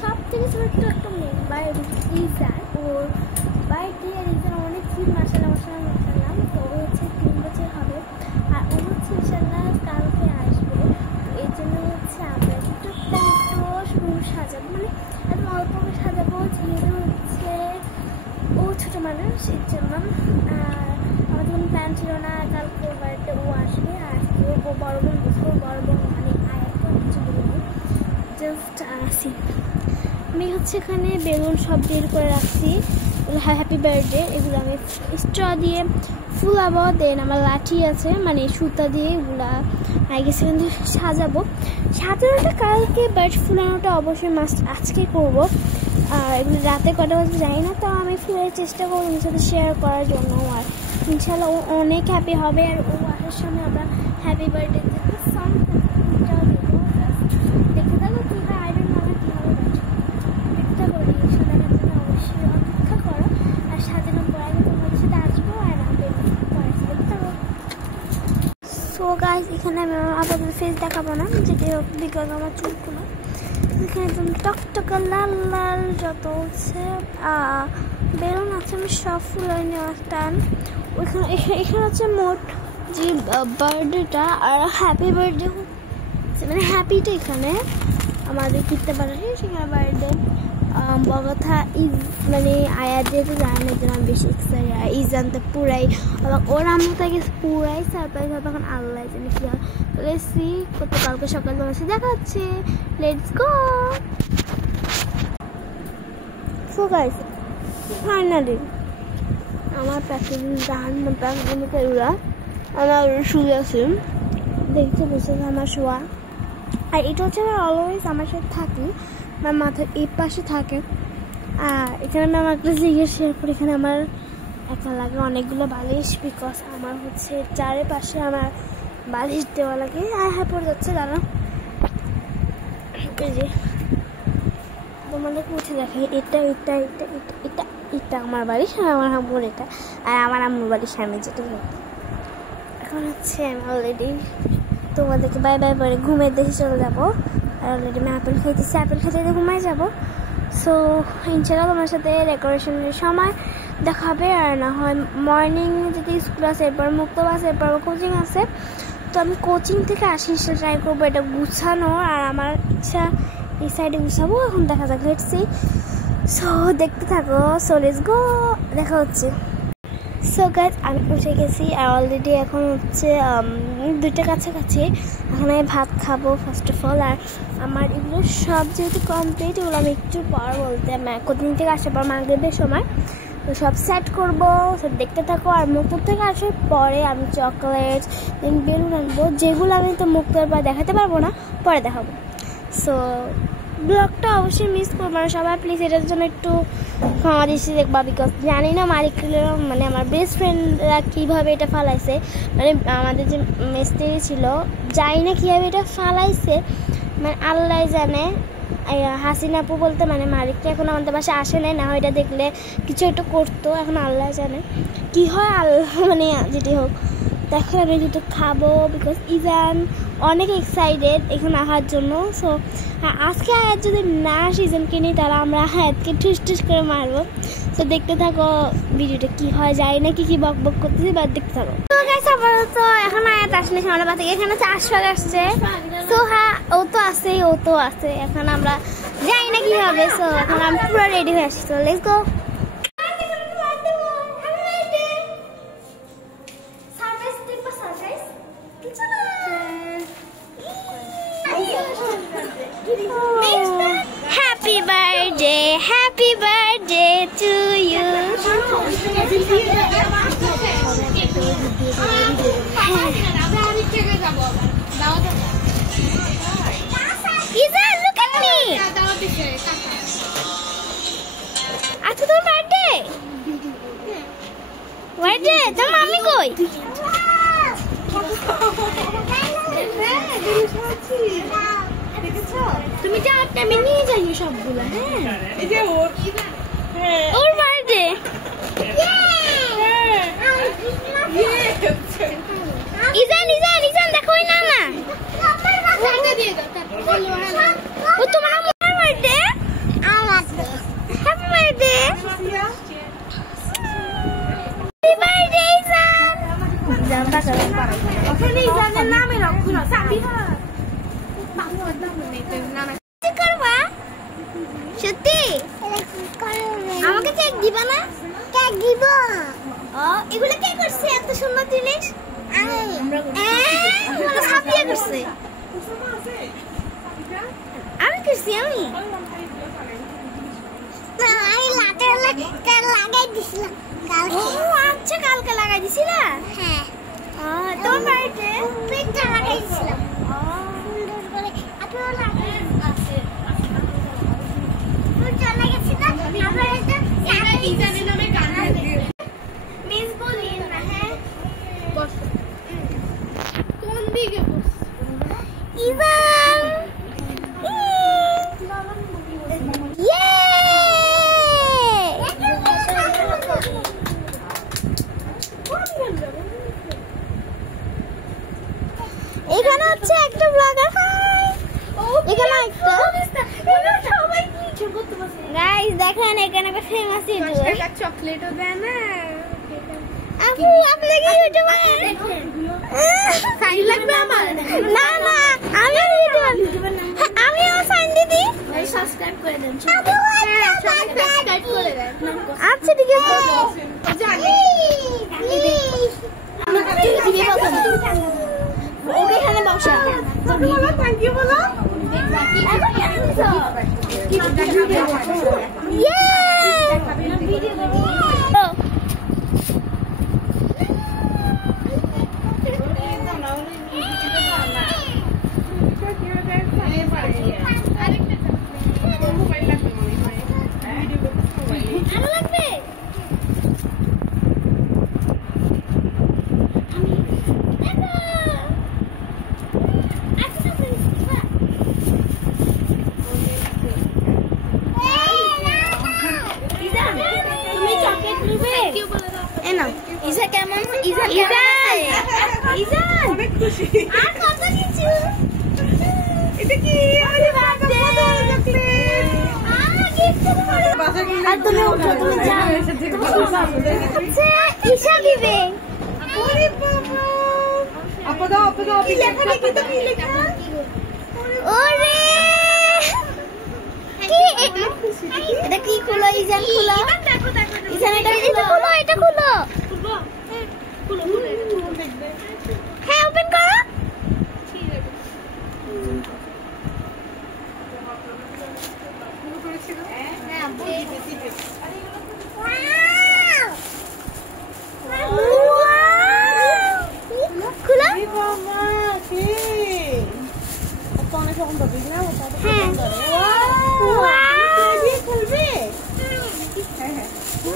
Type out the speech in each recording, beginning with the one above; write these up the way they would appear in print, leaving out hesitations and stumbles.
সব থেকে ছোট্ট একটা মেম্বার রিজান, ওর বার্থডে রিজান অনেক কিউট মাশাআল্লাহ মাশাআল্লাহ। তো ও হচ্ছে 3 বছর হবে আর ও হচ্ছে ইনশাআল্লাহ কালকে আসবে। তো এই জন্য হচ্ছে আমরা একটু রুম সাজাবো, মানে একদম অল্প সাজাবো, যেহেতু হচ্ছে ও ছোটো মানুষ এর জন্য। আর আমাদের কোনো প্ল্যান ছিল না কালকে ওর বাড়িতে ও আসবে, আর আজকে ও বড় বোন বসবো, বড় বোন মানে আয়াকে কিছু বলবো জাস্ট আসি। আমি হচ্ছে এখানে বেলুন সব বের করে রাখছি, হ্যাপি বার্থডে এগুলো আমি স্ট্র দিয়ে ফুলাবো। দেন আমার লাঠি আছে মানে সুতা দিয়ে এগুলা আগে সেখান থেকে সাজাবো। সাজানোটা কালকে বাট ফুলানোটা অবশ্যই মাস্ট আজকে করবো। আর এগুলো রাতে কটা বাজবে জানি না, তো আমি ফুলের চেষ্টা করবো ওর সাথে শেয়ার করার জন্য। আর ইনশাল্লাহ ও অনেক হ্যাপি হবে। আর ও আসার সময় আমরা হ্যাপি বার্থডে থেকে সনটাও দেবো, দেখে থাকবো কী হয়। আইডেন মামা কীভাবে একটা করি সাজানোর জন্য অবশ্যই অপেক্ষা করো। আর সাজানোর পর আগে তোমাদের সাথে আসবো আর আমাদের পড়াচ্ছি দেখতে থাকবো। সো গাইজ এখানে আমি আপাতত ফেস দেখাবো না, যেটি হোক বিকজ আমার চুলগুলো এখানে একদম টকটকা লাল লাল যত হচ্ছে বেলুন আছে আমি সব ফুলাই নেওয়ার টান। ওইখানে এখানে হচ্ছে মোট যে বার্থডেটা আর হ্যাপি বার্থডে হচ্ছে মানে হ্যাপিটা এখানে আমাদের কিনতে পারে সেখানে বার্থডে বগথা ইজ মানে আয়াত যেহেতু জানে না যে আমি বেশি এক্সাইটেড। আর ইজান তো পুরাই ওর আমরা তাকে পুরাই সারপ্রাইজ হবে, এখন আল্লাহ জানে কি হয়। তো লেটস সি কত কালকে সকাল তোমার সাথে দেখা হচ্ছে, let's go. So guys finally আমার প্যাকেজিংটা আমার শুয়ে আছে, দেখতে বসে আমার শোয়া। আর এটা হচ্ছে আমার অলওয়েজ আমার সাথে থাকি, আমার মাথার এই পাশে থাকে। আর এখানে আমি আমার একটা জিজ্ঞেস শেয়ার করি, এখানে আমার একা লাগে অনেকগুলো বালিশ, বিকজ আমার হচ্ছে চারিপাশে আমার বালিশ দেওয়া লাগে। আর হ্যাঁ পড়ে যাচ্ছে দাঁড়া, এই যে তোমাদেরকে উঠে দেখে এটা এটা এটা এটা এটা এটা আমার বালিশ, আর আমার আম্মুর এটা, আর আমার আম্মুর বালিশ আমি যেটা দেখি। এখন হচ্ছে আমি অলরেডি তোমাদেরকে বাই বাই করে ঘুমের দেশে চলে যাবো। আর অলরেডি আমি আপেল খাইতেছি, আপেল খেতে ঘুমাই যাবো। সো ইনশাল্লাহ তোমার সাথে ডেকোরেশনের সময় দেখা হবে। আর না হয় মর্নিং যদি স্কুল আছে, এরপর মুক্ত আছে, এরপর কোচিং আছে। তো আমি কোচিং থেকে আসি ট্রাই করবো এটা গুছানোর, আর আমার ইচ্ছা এই সাইডে গুছাবো। এখন দেখা যাক, লেটস সি। সো দেখতে থাকো, সো লেটস গো, দেখা হচ্ছে। সো গাইজ আমি উঠে গেছি আর অলরেডি এখন হচ্ছে 2টা কাছাকাছি। এখন আমি ভাত খাবো ফার্স্ট অফ অল। আর আমার এগুলো সব যেহেতু কমপ্লিট, এগুলো আমি একটু পর বলতে কোচিং থেকে আসার পর মাগরিবের সময় তো সব সেট করবো, সব দেখতে থাকো। আর মুক্তর থেকে আসার পরে আমি চকলেট দেন বেলুন আনবো, যেগুলো আমি তো মুক্তর পর দেখাতে পারবো না, পরে দেখাবো। সো ব্লগটা অবশ্যই মিস করবো না সবাই, প্লিজ এটার জন্য একটু ক্ষমা দৃষ্টি দেখবা। বিকজ জানি না মানে আমার বেস্ট ফ্রেন্ডরা কীভাবে এটা ফালাইছে, মানে আমাদের যে মিস্ত্রি ছিল জানি না কীভাবে এটা ফালাইছে, মানে আল্লাহ জানে। হাসিনা আপু বলতে মানে মালিকটা এখন আমাদের বাসায় আসে নাই, না হয় এটা দেখলে কিছু একটা করতো, এখন আল্লাহ জানে কী হয়। আল্লাহ মানে যেটি হোক, দেখো আমি দুটো খাবো বিকজ ইজান অনেক এক্সাইটেড এখানে আসার জন্য। সো আজকে আয়াত যদি না আসে ইজানকে নিই, তাহলে আমরা আয়াতকে ঠুস ঠুস করে মারবো। সো দেখতে থাকো ভিডিওটা কী হয়, যাই না কি বক বক করতেছি, বা দেখতে থাকো। তো এখন আয়াত আসলে সামনে বাচ্চা এখানে হচ্ছে আশফাক আসছে। সো হ্যাঁ ও তো আছে, এখন আমরা যাই না কি হবে। সো এখন আমি পুরো রেডি হয়ে আসছি, তো let's go. Happy birthday to you. Izan, look at me. আজকে তোর বার্থডে? বার্থডে তোর মাম্মি কই? তুমি যা আমি নিয়ে যাই সবগুলো। হ্যাঁ এই যে ওর বার্থডে। ইজান দেখো না ও তোমার বার্থডে। ইজান টাকা ওখানে ইজানের নামে রাখো না সাবি করবা সত্যি আমাকে কেক দিবা না কেক দিব এগুলো কে করছে এত সুন্দর জিনিস আমরা সাবিয়া করছে আমি করছি আমি লাগাই দিছিলাম আচ্ছা কালকে লাগাই দিছিলা হ্যাঁ তোমার বাড়িতে পেটটা লাগাই দিছিলাম সুন্দর করে আপনারা লাগাই আছে তো চলে গেছে না আমরা এটা ইজানের নামে গান গাইছি মিস বলি না হ্যাঁ বস কোন দিকে বস ইজান এখানে হচ্ছে একটা ব্লগার এখানে একটা সবাই কি করতে পারছে গাইস দেখেন এখানে একটা ফেমাস ইউটিউবার একটা চকলেটও দেয় না আপু আপনি কি ইউটিউবার সাইন লাগবে আমার না না আমি ইউটিউবার আমিও সাইন দিদি সাবস্ক্রাইব করে দেন হ্যাঁ সবাই সাবস্ক্রাইব করে দেন আচ্ছা ঠিক আছে জানি ওকে এখানে বসা বলো থ্যাংক ইউ বলো হ্যাঁ ওপেন করো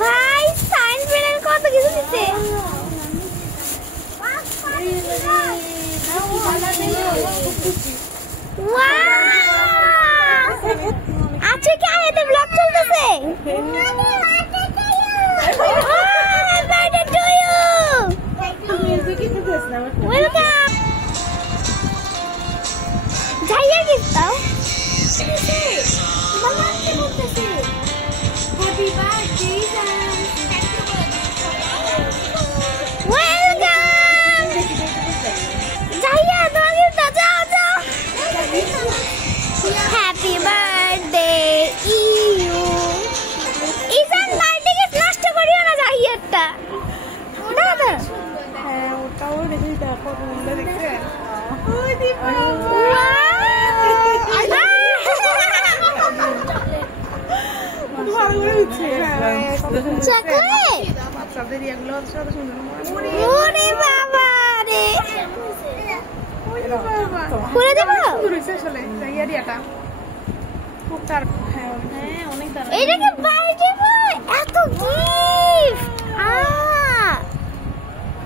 ভাই সাইন পেনের কত কিছু দিতে আচ্ছা কি আয়াতে ব্লগ চলতেছে ওয়েলকাম যাইয়া গেছাও হ্যাপি বার্থডে ওয়েলকাম যাইয়া তোমাকে যাও যাও happy birthday you Ijan birthday কে নষ্ট করিও না যাইয়াটা দাদা হ্যাঁ ওটাও দেখি তারপর বন্ধ দেখতে ওই দীপা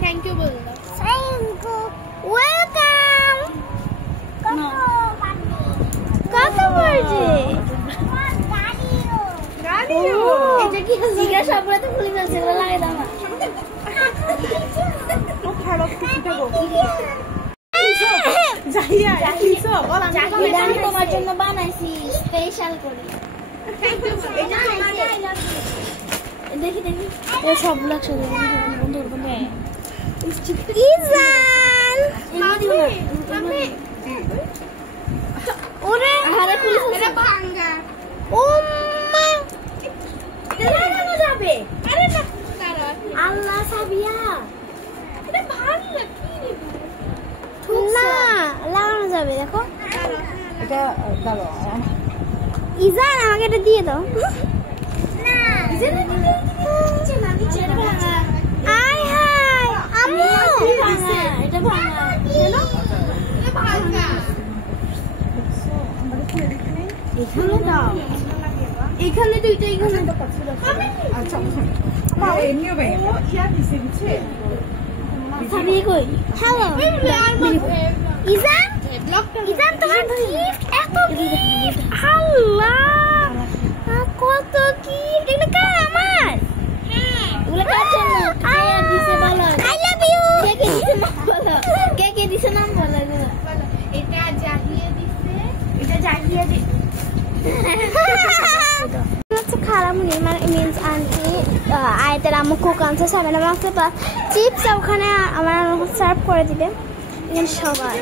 থ্যাংক ইউ বল ওয়েলকাম কত বাজে এটা কি জিজ্ঞাসা সবগুলো তো খুলে ফেলছে লাগাই দাও না ও ভালো খুশি থাকো যাইয়া কিছো বল আমি তোমার জন্য বানাইছি স্পেশাল করে থ্যাংক ইউ এটা তোমার আই লাভ ইউ দেখি দেখি এই সবগুলো একসাথে বন্ধু বন্ধু ইজান মামি ওরে আরে এটা ভাঙা ও মা এটা লাগানো যাবে আরে না আল্লাহ সাবিয়া এটা ভাঙা কি না লাগানো যাবে দেখো এটা দাও ইজান আমাকে এটা দিয়ে দাও না ইজান নিচে না নিচে ভাঙা আয় হায় আম্মু এটা ভাঙা কেন এটা ভাঙা এখানে দাও এখানে দুইটা এখানে আচ্ছা মা এমনিও বে ও ইয়া দিছে দিছে সাবি কই হ্যালো ইজান ইজান তোমার গিফট এত গিফট আল্লাহ কত গিফট এটা কার আমার হ্যাঁ এগুলো কার জন্য কে দিছে বলো আই লাভ ইউ কে দিছে নাম বলো কে দিছে নাম বলো এটা জাহিয়ে দিছে এটা জাহিয়ে দি হচ্ছে খালামুনি মানে মিন্স আন্টি আয়তের আম্মু কুক আনছে 7 মাসে প্লাস চিপস ওখানে আমার সার্ভ করে দিবে এখানে সবাই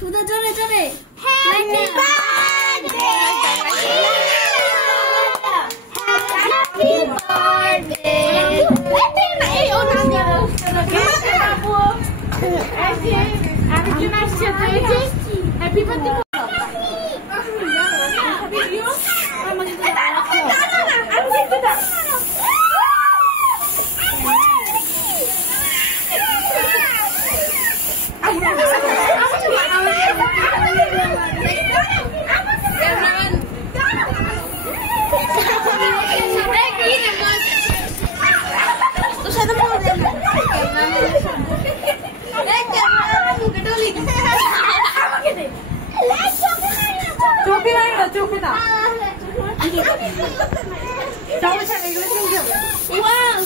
ফুদা জোরে জোরে হ্যাপি বার্থডে হ্যাপি বার্থডে এই ও না বাবু আরেকজন আসছে হ্যাপি বার্থডে চোখে দাও যাও ছাড় এগুলো চলে যাবে ওয়াও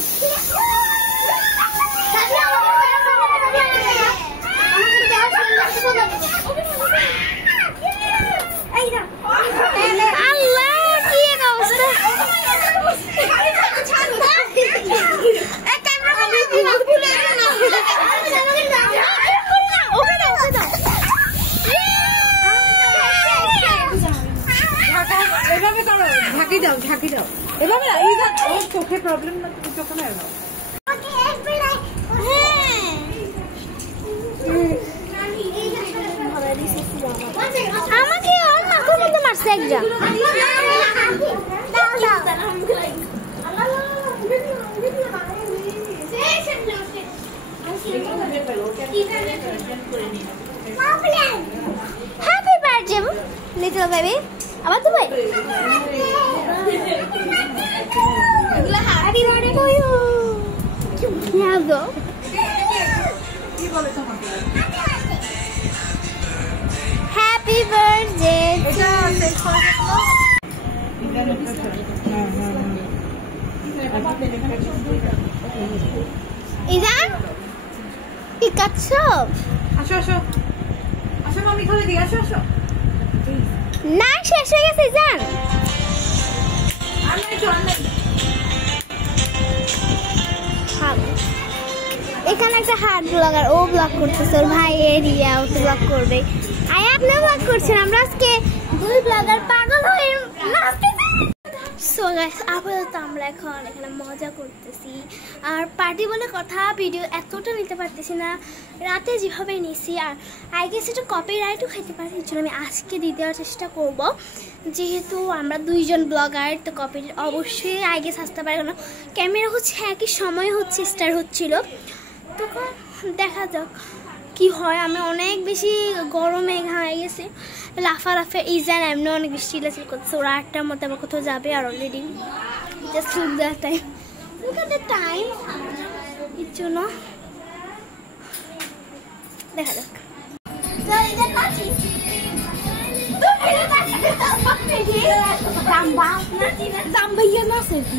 আল্লাহ কি অবস্থা এই ক্যামেরা খুলে না ওকে দাও এভাবে করো ঝাঁকি দাও এভাবে ওর চোখে প্রবলেম না তুমি চোখে না এলো আমাকে ওর মাথার মধ্যে মারছে একজন হ্যাপি বার্থডে লিটল বেবি আবার তো ভাই হ্যাপি বার্থডে টু ইউ নাও গো কি বলে তোমাকে হ্যাপি বার্থডে এটা শেষ করে ইজান কি কাটছো আসো আসো আসো মামি খুলে দিই আসো আসো না শেষ হয়ে গেছে ইজান এখানে একটা হার্ট ব্লগার ও ব্লগ করতেছে ওর ভাই এরিয়া ও ব্লগ করবে আই আপনি ব্লগ করছেন আমরা আজকে দুই ব্লগার পাগল হয়ে নাচতেছি সো গাইস আপাতত আমরা এখন এখানে মজা করতেছি আর পার্টি বলে কথা ভিডিও এতটা নিতে পারতেছি না রাতে যেভাবে নিছি আর আই গেস একটু কপিরাইটও খেতে পারি এই জন্য আমি আজকে দিয়ে দেওয়ার চেষ্টা করব যেহেতু আমরা দুইজন ব্লগার তো কপিরাইট অবশ্যই আই গেস আসতে পারে না ক্যামেরা হচ্ছে একই সময় হচ্ছে স্টার হচ্ছিল তখন দেখা যাক কি হয় আমি অনেক বেশি গরমে ঘামে গেছি লাফালাফে ইজান এমনি অনেক বেশি চিল্লাচিল্লি করতেছে ওরা 8টার মধ্যে আবার কোথাও যাবে আর already just look the time look at the time এর জন্য দেখা যাক। দাম ভাইয়া না আছে কি?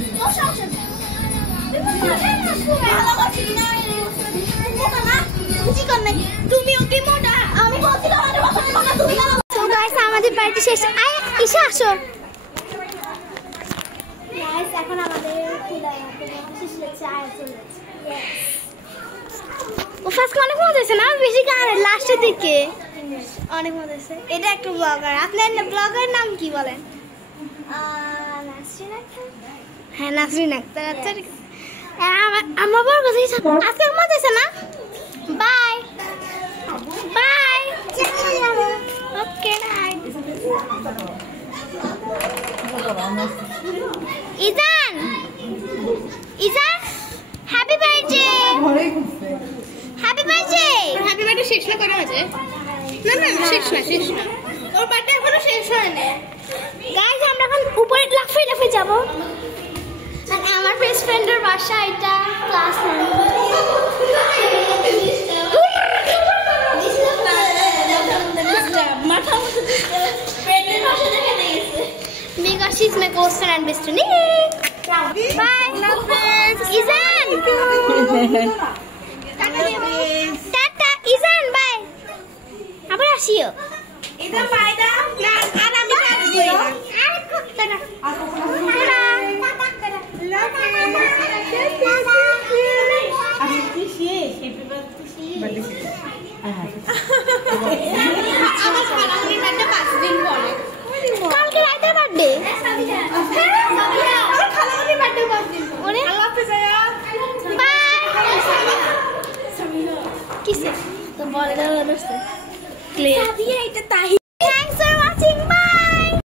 আমাদের বাড়িতে শেষ। ইসা আসো। এখন আমাদের অনেক মজা হয়েছে না? বেশি গানের লাস্টের দিকে অনেক মজা হয়েছে। এটা একটা ব্লগার। আপনার ব্লগার নাম কি বলেন? হ্যাঁ, নাসরিন আক্তার। আচ্ছা, আমার বড় কথা আজকে মজা হয়েছে না? Bye bye. Okay Izaan, Izaan happy birthday. Happy birthday. Happy birthday শেষ না করা আছে? না না, শেষ না, শেষ না। ওর বার্থডে এখনো শেষ হয়নি। গাইস, আমরা এখন উপরে লাফিয়ে লাফিয়ে যাব। আমার বেস্ট ফ্রেন্ডের বাসা এটা, class 9। Because she's my close friend and best friend. Bye. Izan. Tata. Izan, bye. Abar ashiyo. Izan, bye da. Ar ami ashiyo. Ar tata. Tata. Love you. Happy birthday. আমার খালামণির বার্থডে 5 দিন পরে। কালকে রাতে birthday. আমার খালামণির birthday 5 দিন পরে। আল্লাহ হাফেজ। By. কিসে? তো বলে দাও দোস্ত। ক্লিয়ার। সাবিয়া এটা তাই